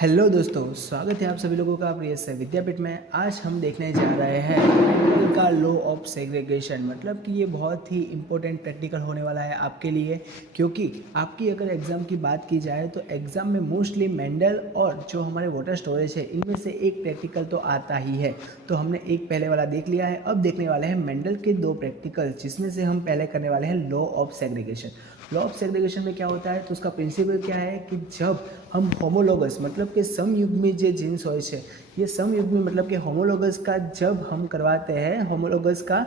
Hello दोस्तों, स्वागत है आप सभी लोगों का प्रिय से विद्यापीठ में। आज हम देखने जा रहे हैं प्रैक्टिकल का लॉ ऑफ सेग्रीगेशन। मतलब कि ये बहुत ही इम्पोर्टेंट प्रैक्टिकल होने वाला है आपके लिए, क्योंकि आपकी अगर एग्ज़ाम की बात की जाए तो एग्ज़ाम में मोस्टली मेंडल और जो हमारे वाटर स्टोरेज है इनमें से एक प्रैक्टिकल तो आता ही है। तो हमने एक पहले वाला देख लिया है, अब देखने वाले हैं मेंडल के दो प्रैक्टिकल, जिसमें से हम पहले करने वाले हैं law of segregation. Law of segregation में क्या होता है तो उसका प्रिंसिपल क्या है कि जब हम होमोलोगस मतलब कि समयुग्मी जो जीन्स હોય છે, ये समयुग्मी मतलब कि होमोलोगस का जब हम करवाते हैं, होमोलोगस का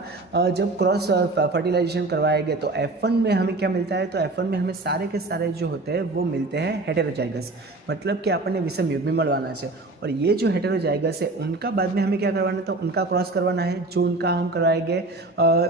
जब क्रॉस फर्टिलाइजेशन करवाएंगे तो F1 में हमें क्या मिलता है, तो F1 में हमें सारे के सारे जो होते हैं वो मिलते हैं हेटेरोजाइगस, मतलब कि આપણને विषमयुग्मी મળવાના છે। और ये जो हेटेरोजाइगस है उनका बाद में हमें क्या करवाना है, तो उनका क्रॉस करवाना है। जो उनका हम करवाएंगे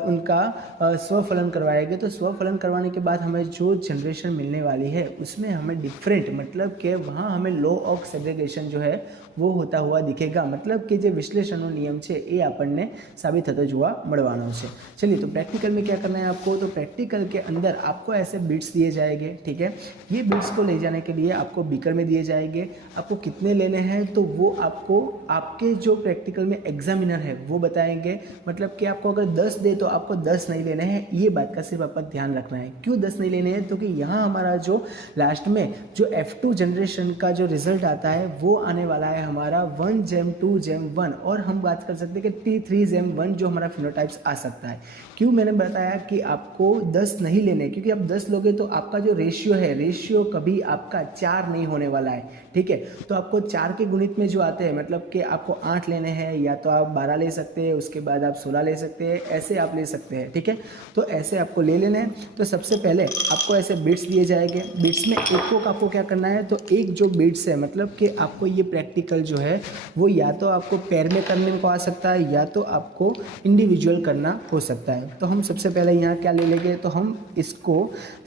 उनका स्वफलन करवाएंगे, तो स्वफलन करवाने के बाद हमें जो जनरेशन मिलने वाली है उसमें हमें डिफरेंट मतलब कि वहाँ हमें लॉ ऑफ सेग्रीगेशन जो है वो होता हुआ दिखेगा। मतलब कि जो विश्लेषणનો नियम છે એ આપણને साबित થતો જોવા મળવાનો છે। चलिए, तो प्रैक्टिकल में क्या करना है आपको, तो प्रैक्टिकल के अंदर आपको ऐसे बिट्स दिए जाएंगे, ठीक है। ये बिट्स को ले जाने के लिए आपको बीकर में दिए जाएंगे। आपको कितने लेने हैं तो वो आपको आपके जो प्रैक्टिकल में एग्जामिनर है वो बताएंगे। मतलब कि आपको अगर 10 दे तो आपको 10 नहीं लेने हैं, ये बात का सिर्फ आपका ध्यान रखना है। क्यों 10 नहीं लेने हैं, तो कि यहाँ हमारा जो लास्ट में जो F2 जनरेशन का जो रिजल्ट आता है वो आने वाला है हमारा 1:2:1, और हम बात कर सकते हैं कि T3:1 जो हमारा फिनोटाइप्स आ सकता है। क्यों मैंने बताया कि आपको 10 नहीं लेने, क्योंकि आप 10 लोगे तो आपका जो रेशियो है, रेशियो कभी आपका 4 नहीं होने वाला है, ठीक है। तो आपको 4 के गुणित में जो आते हैं, मतलब कि आपको 8 लेने हैं, या तो आप 12 ले सकते हैं, उसके बाद आप 16 ले सकते हैं, ऐसे आप ले सकते हैं, ठीक है। तो ऐसे आपको ले लेने हैं। तो सबसे पहले आपको ऐसे बिट्स दिए जाएंगे। बिट्स में एक को आपको क्या करना है, तो एक जो बिट्स है मतलब कि आपको ये प्रैक्टिकल जो है वो या तो आपको पेयर में करने को आ सकता है या तो आपको इंडिविजुअल करना हो सकता है। तो हम सबसे पहले यहाँ क्या ले लेंगे, तो हम इसको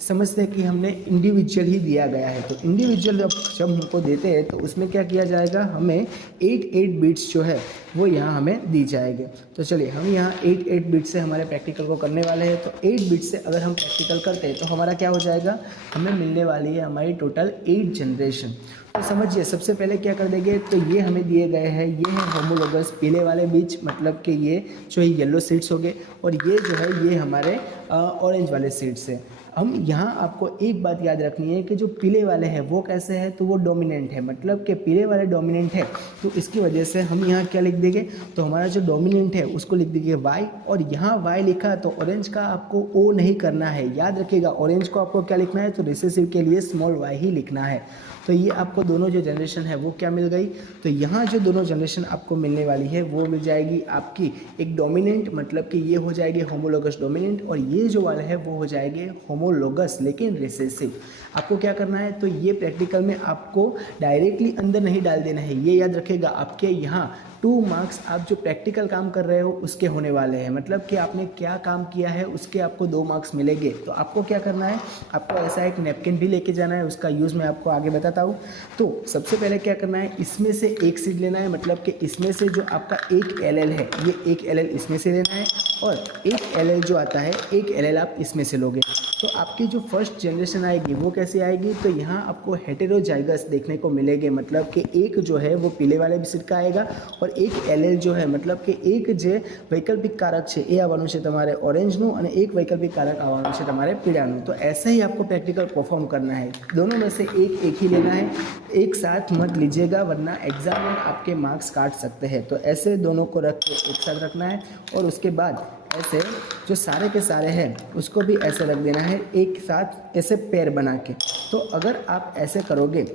समझते हैं कि हमने इंडिविजुअल ही दिया गया है। तो इंडिविजुअल जब हमको देते हैं तो उसमें क्या किया जाएगा, हमें 8 बिट्स जो है वो यहाँ हमें दी जाएंगे। तो चलिए, हम यहाँ 8 बिट से हमारे प्रैक्टिकल को करने वाले हैं। तो 8 बिट से अगर हम प्रैक्टिकल करते हैं तो हमारा क्या हो जाएगा, हमें मिलने वाली है हमारी टोटल 8 जनरेशन। तो समझिए, सबसे पहले क्या कर देंगे, तो ये हमें दिए गए हैं, ये है होमोलोगस पीले वाले बीज, मतलब कि ये जो है येलो सीड्स हो गए, और ये जो है ये हमारे ऑरेंज वाले सीड्स है। हम यहाँ आपको एक बात याद रखनी है कि जो पीले वाले हैं वो कैसे हैं, तो वो डोमिनेंट है, मतलब कि पीले वाले डोमिनेंट है। तो इसकी वजह से हम यहाँ क्या लिख देंगे, तो हमारा जो डोमिनेंट है उसको लिख देंगे y, और यहाँ y लिखा तो ऑरेंज का आपको o नहीं करना है। याद रखिएगा, ऑरेंज को आपको क्या लिखना है, तो रिसेसिव के लिए स्मॉल y ही लिखना है। तो ये आपको दोनों जो जनरेशन है वो क्या मिल गई, तो यहाँ जो दोनों जनरेशन आपको मिलने वाली है वो मिल जाएगी आपकी एक डोमिनेंट, मतलब कि ये हो जाएगी होमोलोगस डोमिनेंट, और ये जो वाला है वो हो जाएंगे होमोलोगस लेकिन रिसेसिव। आपको क्या करना है, तो ये प्रैक्टिकल में आपको डायरेक्टली अंदर नहीं डाल देना है, ये याद रखेगा। आपके यहाँ 2 मार्क्स आप जो प्रैक्टिकल काम कर रहे हो उसके होने वाले हैं, मतलब कि आपने क्या काम किया है उसके आपको 2 मार्क्स मिलेंगे। तो आपको क्या करना है, आपको ऐसा एक नैपकिन भी लेके जाना है, उसका यूज़ मैं आपको आगे बताता हूँ। तो सबसे पहले क्या करना है, इसमें से एक सीड लेना है, मतलब कि इसमें से जो आपका एक LL है, ये एक LL इसमें से लेना है, और एक LL जो आता है, एक LL आप इसमें से लोगे। तो आपकी जो फर्स्ट जनरेशन आएगी वो कैसे आएगी, तो यहाँ आपको हेटेरोजाइगस देखने को मिलेंगे, मतलब कि एक जो है वो पीले वाले बीज का आएगा, और एक LL जो है मतलब कि एक જે વૈકલ્પિક કારક છે એ આવવાનું છે તમારે ઓરેન્જનું, અને એક વૈકલ્પિક કારક આવવાનું છે તમારે પીળાનું। तो ऐसे ही आपको प्रैक्टिकल परफॉर्म करना है, दोनों में से एक ही लेना है, एक साथ मत लीजिएगा वरना एग्जाम में आपके मार्क्स काट सकते हैं। तो ऐसे दोनों को रख के एक साथ रखना है, और उसके बाद ऐसे जो सारे के सारे हैं उसको भी ऐसे रख देना है एक साथ, ऐसे पेयर बना के। तो अगर आप ऐसे करोगे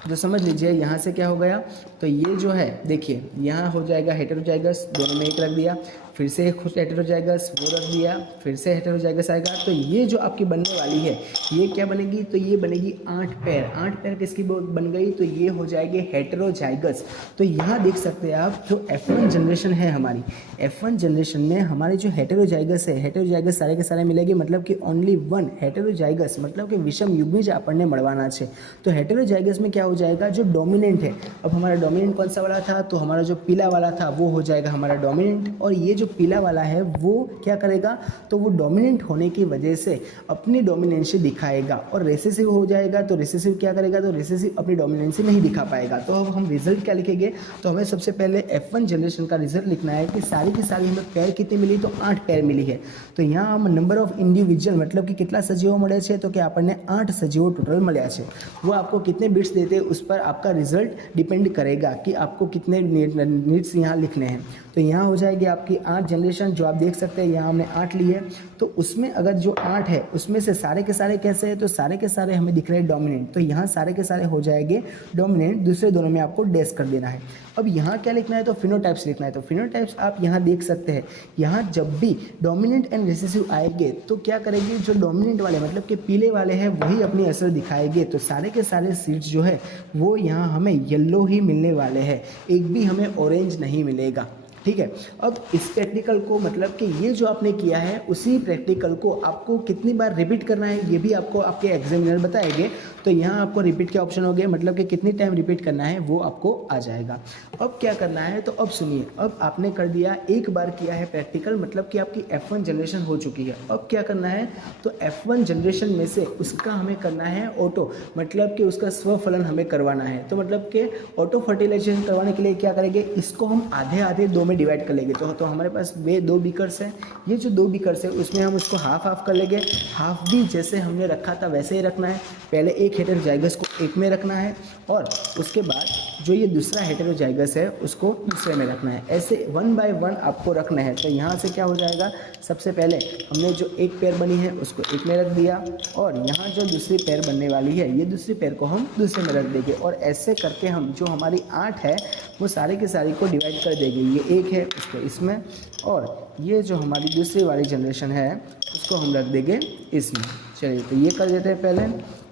तो समझ लीजिए यहाँ से क्या हो गया, तो ये जो है देखिए यहाँ हो जाएगा हेटेरोजाइगस, दोनों में एक रख दिया, फिर से खुद हेटेरोजाइगस वो रख दिया, फिर से हेटेरोजाइगस आएगा। तो ये जो आपकी बनने वाली है ये क्या बनेगी, तो ये बनेगी 8 पेयर। 8 पेयर किसकी बन गई, तो ये हो जाएगी हेटेरोजाइगस। तो यहाँ देख सकते हैं आप, जो F1 जनरेशन है हमारी, F1 जनरेशन में हमारे जो हेटेरोजाइगस है, हेटेरोजाइगस सारे के सारे मिलेगी, मतलब कि ओनली 1 हेटेरोजाइगस, मतलब कि विषम युग्मी ज આપણને મળવાના છે। तो हेटेरोजाइगस में क्या हो जाएगा, जो डोमिनेंट है, अब हमारा डोमिनेंट कौन सा वाला था, तो हमारा जो पीला वाला था वो हो जाएगा हमारा डोमिनेंट, और ये जो पीला वाला है वो क्या करेगा, तो वो डोमिनेंट होने की वजह से अपनी डोमिनेंसी दिखाएगा, और रिसेसिव हो जाएगा तो रिसेसिव क्या करेगा, तो रिसेसिव अपनी डोमिनेंसी नहीं दिखा पाएगा। तो अब हम रिजल्ट क्या लिखेंगे, तो हमें सबसे पहले F1 जनरेशन का रिजल्ट लिखना है कि सारी की सारी हमें पेयर कितनी मिली, तो 8 पेयर मिली है। तो यहाँ हम नंबर ऑफ इंडिविजुअल मतलब कि कितना सजीवो મળે છે, तो कि આપણને 8 सजीवो टोटल મળ્યા છે। वो आपको कितने बिट्स देते हैं उस पर आपका रिजल्ट डिपेंड करेगा कि आपको कितने नीड्स यहाँ लिखने हैं। तो यहाँ हो जाएगी आपकी 8 जनरेशन, जो आप देख सकते हैं यहाँ हमने 8 ली है। तो उसमें अगर जो 8 है उसमें से सारे के सारे कैसे हैं, तो सारे के सारे हमें दिख रहे हैं डोमिनेंट, तो यहाँ सारे के सारे हो जाएंगे डोमिनेंट, दूसरे दोनों में आपको डैश कर देना है। अब यहाँ क्या लिखना है, तो फिनोटाइप्स लिखना है। तो फिनोटाइप्स आप यहाँ देख सकते हैं, यहाँ जब भी डोमिनेंट एंड रिसेसिव आएंगे तो क्या करेंगे, जो डोमिनेंट वाले मतलब कि पीले वाले हैं वही अपनी असर दिखाएंगे। तो सारे के सारे सीड्स जो है वो यहाँ हमें येलो ही मिलने वाले हैं, एक भी हमें ऑरेंज नहीं मिलेगा। ठीक है। अब इस प्रैक्टिकल को मतलब कि ये जो आपने किया है उसी प्रैक्टिकल को आपको कितनी बार रिपीट करना है ये भी आपको आपके एग्जामिनर बताएंगे। तो यहाँ आपको रिपीट के ऑप्शन हो गए, मतलब कि कितनी टाइम रिपीट करना है वो आपको आ जाएगा। अब क्या करना है, तो अब सुनिए, अब आपने कर दिया, एक बार किया है प्रैक्टिकल, मतलब कि आपकी F1 जनरेशन हो चुकी है। अब क्या करना है, तो F1 जनरेशन में से उसका हमें करना है ऑटो, मतलब कि उसका स्वफलन हमें करवाना है। तो मतलब कि ऑटो फर्टिलाइजेशन करवाने के लिए क्या करेंगे, इसको हम आधे आधे दो में डिवाइड कर लेंगे। तो हमारे पास वे 2 बीकर्स हैं, ये जो 2 बीकर्स है उसमें हम उसको हाफ हाफ कर लेंगे। हाफ भी जैसे हमने रखा था वैसे ही रखना है, पहले एक हेटेरोजाइगस को एक में रखना है और उसके बाद जो ये दूसरा हेटेरोजाइगस है उसको दूसरे में रखना है। ऐसे 1 बाय 1 आपको रखना है। तो यहाँ से क्या हो जाएगा, सबसे पहले हमने जो एक पेयर बनी है उसको एक में रख दिया, और यहाँ जो दूसरी पेयर बनने वाली है ये दूसरी पेयर को हम दूसरे में रख देंगे। और ऐसे करके हम जो हमारी 8 है वो सारे के सारे को डिवाइड कर देंगे। ये एक है उसको इसमें, और ये जो हमारी दूसरी वाली जनरेशन है उसको हम रख देंगे इसमें। चलिए तो ये कर देते हैं पहले,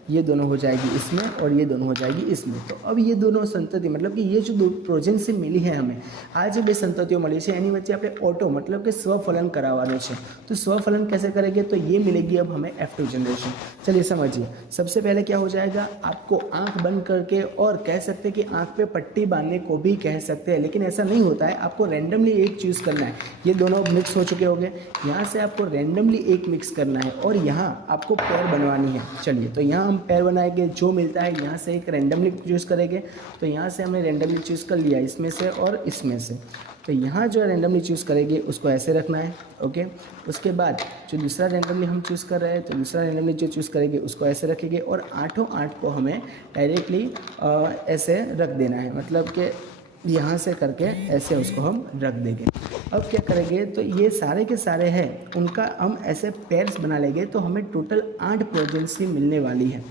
ये दोनों हो जाएगी इसमें और ये दोनों हो जाएगी इसमें। तो अब ये दोनों संतति मतलब कि ये जो दो प्रोजेन्सी मिली है हमें, આ જે બે સંતતિઓ મળી છે એની વચ્ચે આપણે ઓટો मतलब कि स्वफलन करावानो છે। तो स्वफलन कैसे करेंगे, तो ये मिलेगी अब हमें F2 जनरेशन। चलिए समझिए, सबसे पहले क्या हो जाएगा, आपको आंख बंद करके, और कह सकते हैं कि आंख पे पट्टी बांधने को भी कह सकते हैं, लेकिन ऐसा नहीं होता है, आपको रैंडमली एक चूज़ करना है। ये दोनों मिक्स हो चुके होंगे, यहाँ से आपको रैंडमली एक मिक्स करना है और यहाँ आपको पेयर बनवानी है। चलिए तो यहाँ हम पेयर बनाएंगे, जो मिलता है यहाँ से एक रैंडमली चूज़ करेंगे। तो यहाँ से हमने रैंडमली चूज़ कर लिया इसमें से और इसमें से। तो यहाँ जो रैंडमली चूज़ करेंगे उसको ऐसे रखना है, ओके। उसके बाद जो दूसरा रैंडमली हम चूज़ कर रहे हैं, तो दूसरा रैंडमली जो चूज़ करेंगे उसको ऐसे रखेंगे, और 8 को हमें डायरेक्टली ऐसे रख देना है, मतलब कि यहाँ से करके ऐसे उसको हम रख देंगे। अब क्या करेंगे, तो ये सारे के सारे हैं उनका हम ऐसे पेयर्स बना लेंगे, तो हमें टोटल 8 प्रोजेंसी मिलने वाली है।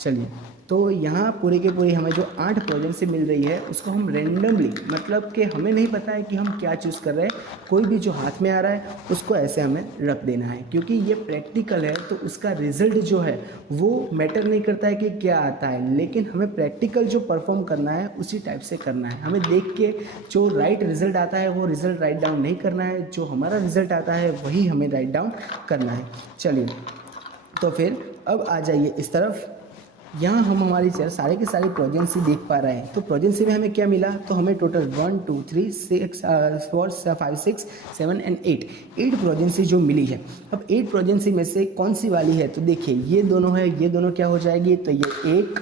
चलिए तो यहाँ पूरी के पूरी हमें जो 8 प्रोजेंसी मिल रही है उसको हम रैंडमली, मतलब कि हमें नहीं पता है कि हम क्या चूज़ कर रहे हैं, कोई भी जो हाथ में आ रहा है उसको ऐसे हमें रख देना है। क्योंकि ये प्रैक्टिकल है तो उसका रिज़ल्ट जो है वो मैटर नहीं करता है कि क्या आता है, लेकिन हमें प्रैक्टिकल जो परफॉर्म करना है उसी टाइप से करना है। हमें देख के जो राइट रिज़ल्ट आता है वो रिज़ल्ट राइट डाउन नहीं करना है, जो हमारा रिज़ल्ट आता है वही हमें राइट डाउन करना है। चलिए तो फिर अब आ जाइए इस तरफ। यहाँ हम हमारी सारे के सारी प्रोजेंसी देख पा रहे हैं। तो प्रोजेंसी में हमें क्या मिला, तो हमें टोटल 1 2 3 6 4 5 6 7 एंड 8 प्रोजेंसी जो मिली है। अब 8 प्रोजेंसी में से कौन सी वाली है, तो देखिए ये दोनों है, ये दोनों क्या हो जाएगी, तो ये 1,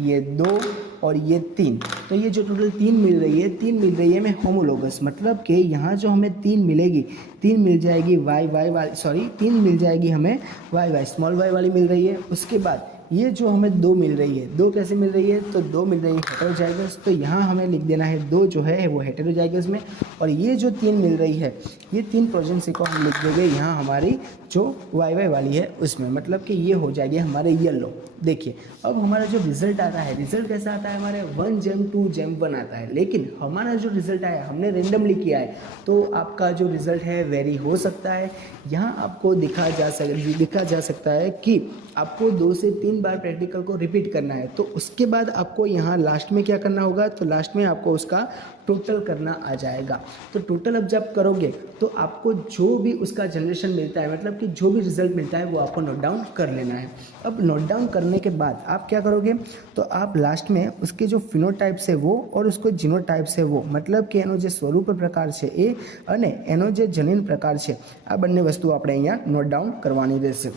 ये 2 और ये 3। तो ये जो टोटल 3 मिल रही है, 3 मिल रही है हमें होमोलोगस, मतलब कि यहाँ जो हमें 3 मिलेगी, 3 मिल जाएगी वाई वाली, सॉरी 3 मिल जाएगी हमें वाई स्मॉल वाई वाली मिल रही है। उसके बाद ये जो हमें 2 मिल रही है, 2 कैसे मिल रही है, तो 2 मिल रही है हेटेरोजाइगस, तो यहाँ हमें लिख देना है 2 जो है वो हेटेरोजाइगस में। और ये जो 3 मिल रही है, ये 3 प्रोजेंसी को हम लिख देंगे यहाँ हमारी जो वाई वाली है उसमें, मतलब कि ये हो जाएगी हमारे येलो। देखिए अब हमारा जो रिज़ल्ट आता है, रिज़ल्ट कैसा आता है, हमारे 1 जेम 2 जेम 1 आता है, लेकिन हमारा जो रिज़ल्ट आया हमने रेंडमली किया है, तो आपका जो रिज़ल्ट है वेरी हो सकता है। यहाँ आपको दिखा जा सकता है कि आपको 2 से 3 2-3 बार प्रैक्टिकल को रिपीट करना है। तो उसके बाद आपको यहाँ लास्ट में क्या करना होगा, तो लास्ट में आपको उसका टोटल करना आ जाएगा। तो टोटल अब जब करोगे तो आपको जो भी उसका जनरेशन मिलता है, मतलब कि जो भी रिजल्ट मिलता है वो आपको नोट डाउन कर लेना है। अब नोट डाउन करने के बाद आप क्या करोगे, तो आप लास्ट में उसके जो फिनोटाइप्स है वो और उसको जीनोटाइप्स है वो, मतलब કે એનો જે સ્વરૂપ પ્રકાર છે એ અને એનો જે જનીન પ્રકાર છે આ બંને વસ્તુ આપણે અહીંયા નોટ ડાઉન કરવાની રહેશે।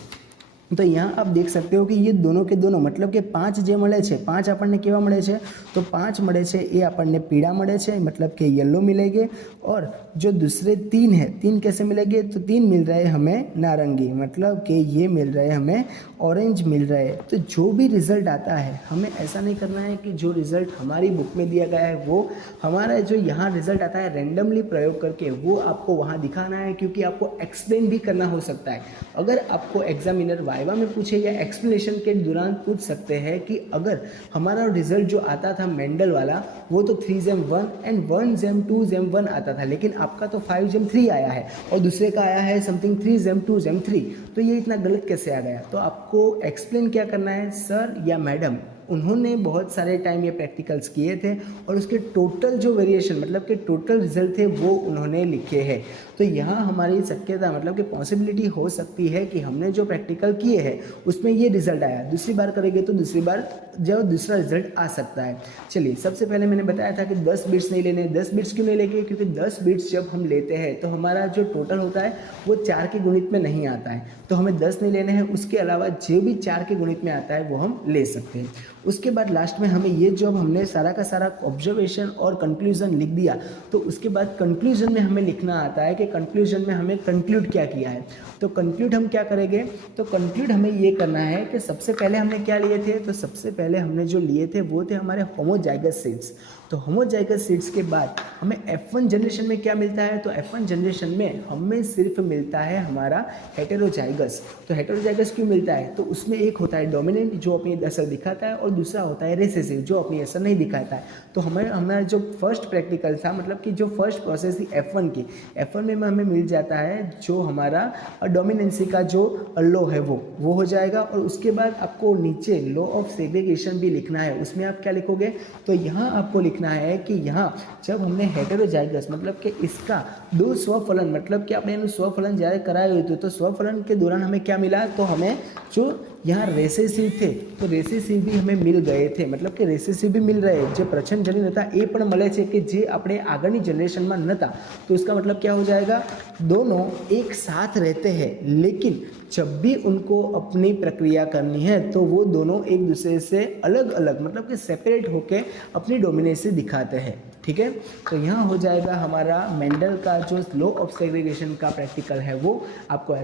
तो यहाँ आप देख सकते हो कि ये दोनों के दोनों मतलब कि 5 જે મળે છે, 5 આપણને કેવા મળે છે, तो 5 મળે છે એ આપણને પીળા મળે છે, मतलब कि येलो मिलेंगे। और जो दूसरे 3 है, 3 कैसे मिलेंगे, तो 3 मिल रहे हमें नारंगी, मतलब कि ये मिल रहे हमें ऑरेंज मिल रहे हैं। तो जो भी रिज़ल्ट आता है हमें ऐसा नहीं करना है कि जो रिज़ल्ट हमारी बुक में दिया गया है वो हमारा जो यहाँ रिज़ल्ट आता है रैंडमली प्रयोग करके वो आपको वहाँ दिखाना है, क्योंकि आपको एक्सप्लेन भी करना हो सकता है। अगर आपको एग्जामिनर वाइवा में पूछे या एक्सप्लेनेशन के दौरान पूछ सकते हैं कि अगर हमारा रिजल्ट जो आता था मेंडल वाला वो तो 3GEM1 एंड 1GEM2GEM1 आता था, लेकिन आपका तो 5GEM3 आया है और दूसरे का आया है समथिंग 3GEM2GEM3, तो ये इतना गलत कैसे आ गया। तो आपको एक्सप्लेन क्या करना है, सर या मैडम उन्होंने बहुत सारे टाइम ये प्रैक्टिकल्स किए थे और उसके टोटल जो वेरिएशन मतलब कि टोटल रिजल्ट थे वो उन्होंने लिखे हैं। तो यहाँ हमारी शक्यता मतलब कि पॉसिबिलिटी हो सकती है कि हमने जो प्रैक्टिकल किए हैं उसमें ये रिजल्ट आया, दूसरी बार करेंगे तो दूसरी बार जो दूसरा रिजल्ट आ सकता है। चलिए, सबसे पहले मैंने बताया था कि 10 बिट्स नहीं लेने। 10 बिट्स क्यों नहीं लेंगे, क्योंकि 10 बिट्स जब हम लेते हैं तो हमारा जो टोटल होता है वो 4 के गुणित में नहीं आता है, तो हमें 10 नहीं लेने हैं। उसके अलावा जो भी 4 के गुणित में आता है वो हम ले सकते हैं। उसके बाद लास्ट में हमें ये जो हमने सारा का सारा ऑब्जर्वेशन और कंक्लूजन लिख दिया, तो उसके बाद कंक्लूजन में हमें लिखना आता है कि कंक्लूजन में हमें कंक्लूड क्या किया है। तो कंक्लूड हम क्या करेंगे, तो कंक्लूड हमें ये करना है कि सबसे पहले हमने क्या लिए थे, तो सबसे पहले हमने जो लिए थे वो थे हमारे होमोजाइगस सीड्स। तो होमोजाइगस सीड्स के बाद हमें F1 जनरेशन में क्या मिलता है, तो F1 जनरेशन में हमें सिर्फ मिलता है हमारा हेटेरोजाइगस। तो हेटेरोजाइगस क्यों मिलता है, तो उसमें एक होता है डोमिनेंट जो अपनी असर दिखाता है और दूसरा होता है रिसेसिव जो अपनी असर नहीं दिखाता है। तो हमारा जो फर्स्ट प्रैक्टिकल था, मतलब कि जो फर्स्ट प्रोसेस थी F1 की, F1 में हमें मिल जाता है जो हमारा डोमिनेंसी का जो लॉ है वो हो जाएगा। और उसके बाद आपको नीचे लॉ ऑफ सेग्रीगेशन भी लिखना है। उसमें आप क्या लिखोगे, तो यहाँ आपको लिखना है कि यहाँ जब हमने हेटेरोजाइगस मतलब कि इसका 2 स्वफलन मतलब कि આપણે એનું स्वफलन જ્યારે કરાયું હતું તો स्वफलन के दौरान हमें क्या मिला, तो हमें जो यहाँ रेसेसिव थे तो रेसेसिव भी हमें मिल गए थे, मतलब कि रेसेसिव भी मिल रहे जो प्रचंड जनिन હતા એ પણ મળે છે કે જે આપણે આગળની जनरेशનમાં નહોતા। तो इसका मतलब क्या हो जाएगा, दोनों एक साथ रहते हैं लेकिन जब भी उनको अपनी प्रक्रिया करनी है तो वो दोनों एक दूसरे से अलग अलग मतलब कि सेपरेट होकर अपनी डोमिनेंसी दिखाते हैं। ठीक है, तो यहाँ हो जाएगा हमारा मेंडल का जो लॉ ऑफ सेग्रीगेशन का प्रैक्टिकल है वो आपको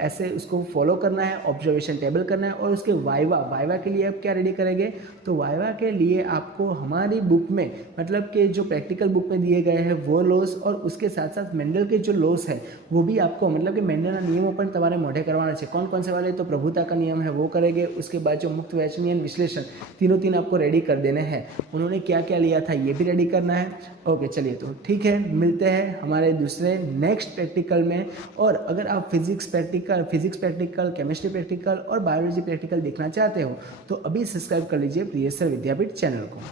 ऐसे उसको फॉलो करना है, ऑब्जर्वेशन टेबल करना है। और उसके वाइवा के लिए आप क्या रेडी करेंगे, तो वाइवा के लिए आपको हमारी बुक में मतलब कि जो प्रैक्टिकल बुक में दिए गए हैं वो लॉस और उसके साथ साथ मेंडल के जो लॉस है वो भी आपको मतलब कि मेंडलના નિયમો પણ તમારે મોઢે કરવાના છે। कौन से वाले, तो प्रभुता का नियम है वो करेंगे। उसके बाद जो मुक्त वैचनियन विश्लेषण तीन आपको रेडी कर देने हैं। उन्होंने क्या क्या लिया था ये भी रेडी करना है। ओके, चलिए तो ठीक है, मिलते हैं हमारे दूसरे नेक्स्ट प्रैक्टिकल में। और अगर आप फिजिक्स प्रैक्टिकल, केमिस्ट्री प्रैक्टिकल और बायोलॉजी प्रैक्टिकल देखना चाहते हो तो अभी सब्सक्राइब कर लीजिए प्रिय सर विद्यापीठ चैनल को।